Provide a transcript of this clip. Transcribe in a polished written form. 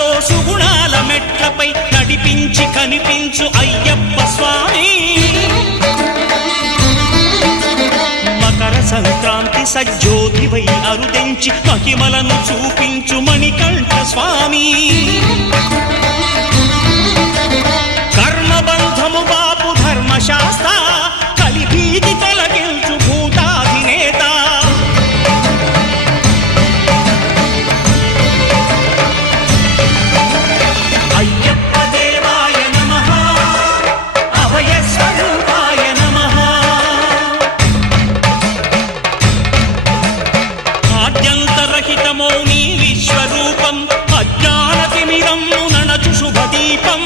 సుఖాలతో సుగుణాల మెట్లపై నడిపించి కనిపించు అయ్యప్ప స్వామి. మకర సంక్రాంతి సజ్జోతివై అరుదెంచి మహిమలను చూపించు మణికంఠ స్వామి. కర్మబంధము బాపు ధర్మశాస్త్ర కలిభీతి తొలగించు భూతాధినేత. అయ్యప్ప దేవాయ నమః, అభయ స్వరూపాయ నమః. ఆద్యంతరహితమో నీ విశ్వరూపం, అజ్ఞానతిమిరం నణచు శుభదీపం.